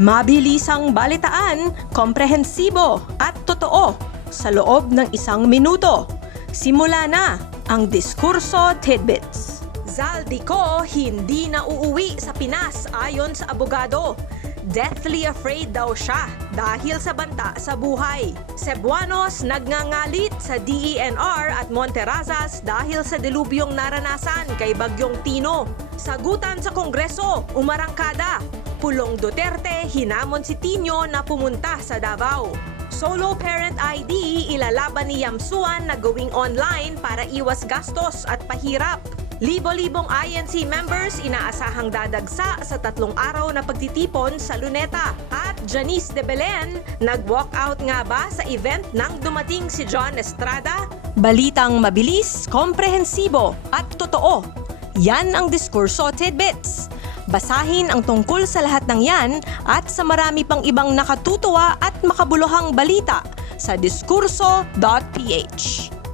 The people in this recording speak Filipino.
Mabilisang balitaan, komprehensibo at totoo sa loob ng 1 minuto. Simula na ang Diskurso Tidbits. Zaldico hindi na uuwi sa Pinas ayon sa abogado. Deathly afraid daw siya dahil sa banta sa buhay. Cebuanos nagngangalit sa DENR at Monterrazas dahil sa dilubyong naranasan kay Bagyong Tino. Sagutan sa Kongreso, umarangkada. Pulong Duterte hinamon si Tino na pumunta sa Davao. Solo Parent ID ilalaban ni Yamsuan na gawing online para iwas gastos at pahirap. Libo-libong INC members inaasahang dadagsa sa 3 araw na pagtitipon sa Luneta. At Janice de Belen, nag-walkout nga ba sa event nang dumating si John Estrada? Balitang mabilis, komprehensibo at totoo. Yan ang Diskurso Tidbits. Basahin ang tungkol sa lahat ng yan at sa marami pang ibang nakatutuwa at makabuluhang balita sa diskurso.ph.